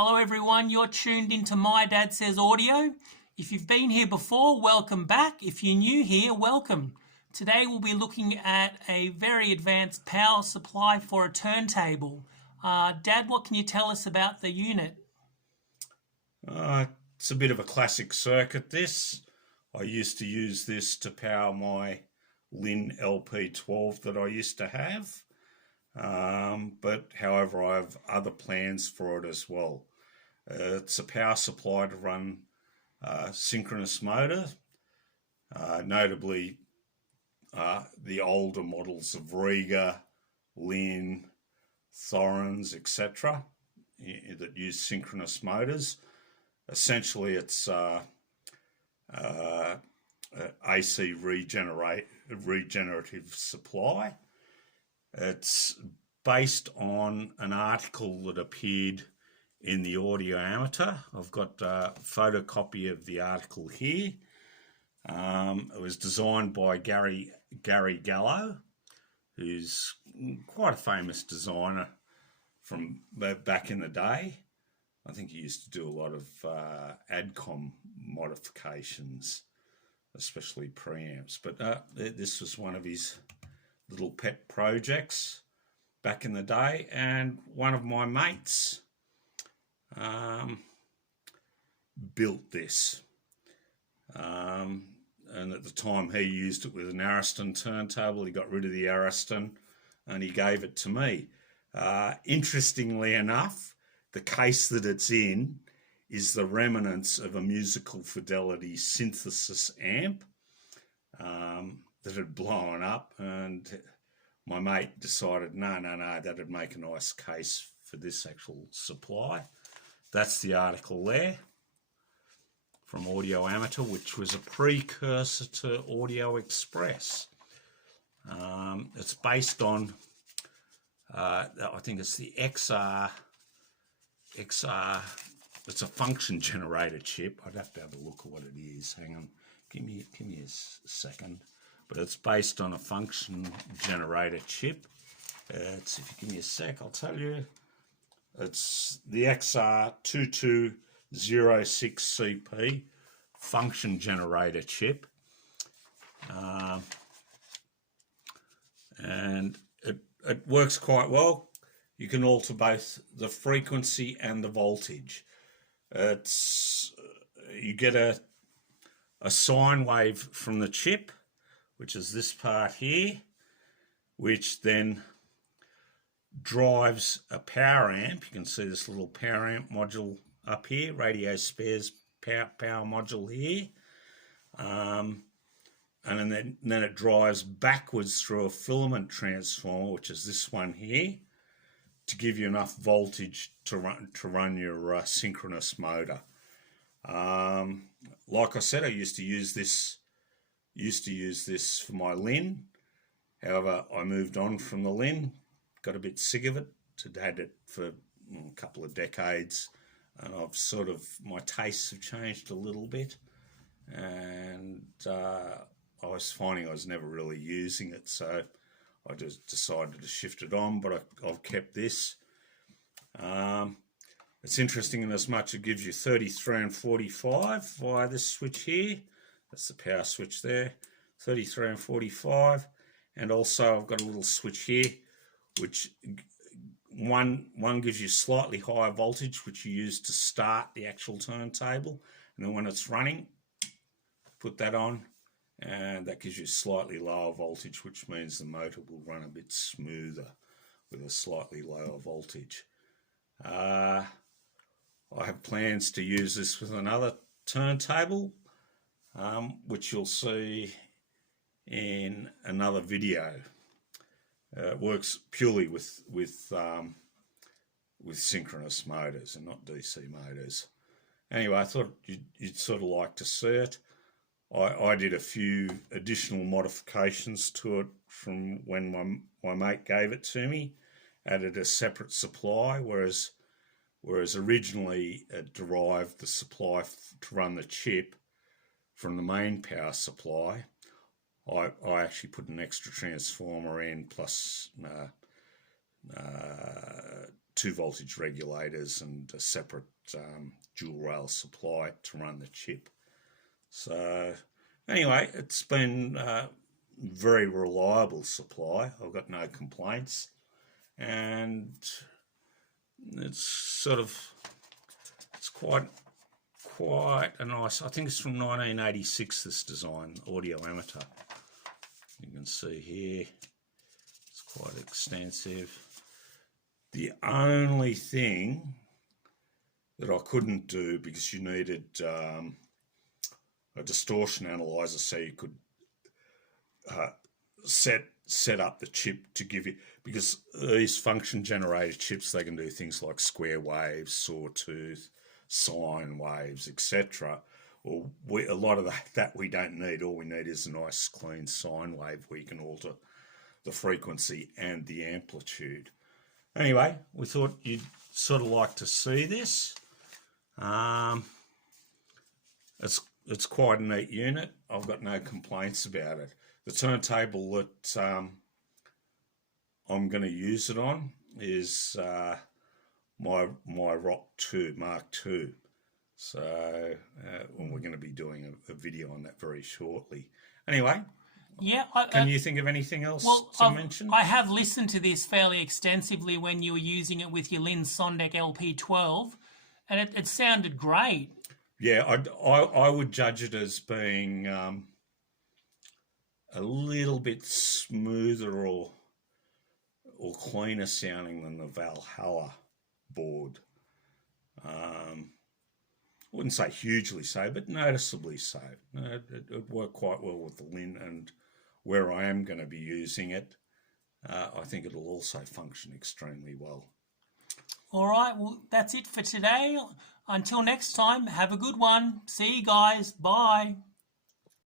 Hello everyone, you're tuned into My Dad Says Audio. If you've been here before, welcome back. If you're new here, welcome. Today we'll be looking at a very advanced power supply for a turntable. Dad, what can you tell us about the unit? It's a bit of a classic circuit, this. I used to use this to power my Lin LP12 that I used to have. But however, I have other plans for it as well. It's a power supply to run synchronous motor, notably the older models of Riga, Lin, Thorens, etc. that use synchronous motors. Essentially, it's AC regenerative supply. It's based on an article that appeared in the Audio Amateur. I've got a photocopy of the article here. It was designed by Gary Gallo, who's quite a famous designer from back in the day. I think he used to do a lot of ADCOM modifications, especially preamps. But this was one of his little pet projects back in the day, and one of my mates built this, and at the time he used it with an Ariston turntable. He got rid of the Ariston and he gave it to me. Interestingly enough, the case that it's in is the remnants of a musical fidelity synthesis amp that had blown up, and my mate decided, no, that'd make a nice case for this actual supply. That's the article there from Audio Amateur, which was a precursor to Audio Express. It's based on, I think it's the XR, it's a function generator chip. I'd have to have a look at what it is. Hang on, give me a second. But it's based on a function generator chip. If you give me a sec, I'll tell you. It's the XR2206CP function generator chip. And it works quite well. You can alter both the frequency and the voltage. You get a sine wave from the chip, which is this part here, which then drives a power amp. You can see this little power amp module up here, radio spares power module here. And then it drives backwards through a filament transformer, which is this one here, to give you enough voltage to run your synchronous motor. Like I said, I used to use this for my Lin. However, I moved on from the Lin, got a bit sick of it. I'd had it for a couple of decades, and my tastes have changed a little bit, and I was finding I was never really using it, so I just decided to shift it on. But I've kept this. It's interesting in as much it gives you 33 and 45 via this switch here. That's the power switch there, 33 and 45. And also I've got a little switch here, which one gives you slightly higher voltage, which you use to start the actual turntable. And then when it's running, put that on, and that gives you slightly lower voltage, which means the motor will run a bit smoother with a slightly lower voltage. I have plans to use this with another turntable, which you'll see in another video. It works purely with synchronous motors and not DC motors. Anyway, I thought you'd sort of like to see it. I did a few additional modifications to it from when my mate gave it to me. Added a separate supply, whereas originally it derived the supply to run the chip from the main power supply. I actually put an extra transformer in, plus 2 voltage regulators and a separate dual rail supply to run the chip. So anyway, it's been very reliable supply. I've got no complaints, and it's quite a nice. I think it's from 1986. This design, audio amateur. You can see here, it's quite extensive. The only thing that I couldn't do, because you needed a distortion analyzer so you could set up the chip to give you, because these function generator chips, they can do things like square waves, sawtooth, sine waves, etc. Well, a lot of that we don't need. All we need is a nice clean sine wave where you can alter the frequency and the amplitude. Anyway, we thought you'd sort of like to see this. It's quite a neat unit. I've got no complaints about it. The turntable that I'm going to use it on is my Rock 2 Mark II. So we're going to be doing a video on that very shortly. Anyway, yeah. Can you think of anything else to mention? I have listened to this fairly extensively when you were using it with your Lynn Sondek LP12, and it sounded great. Yeah, I would judge it as being a little bit smoother or cleaner sounding than the Valhalla board. I wouldn't say hugely so, but noticeably so. It worked quite well with the Lynn, and where I am going to be using it, I think it'll also function extremely well. All right, well, that's it for today. Until next time, have a good one. See you guys. Bye.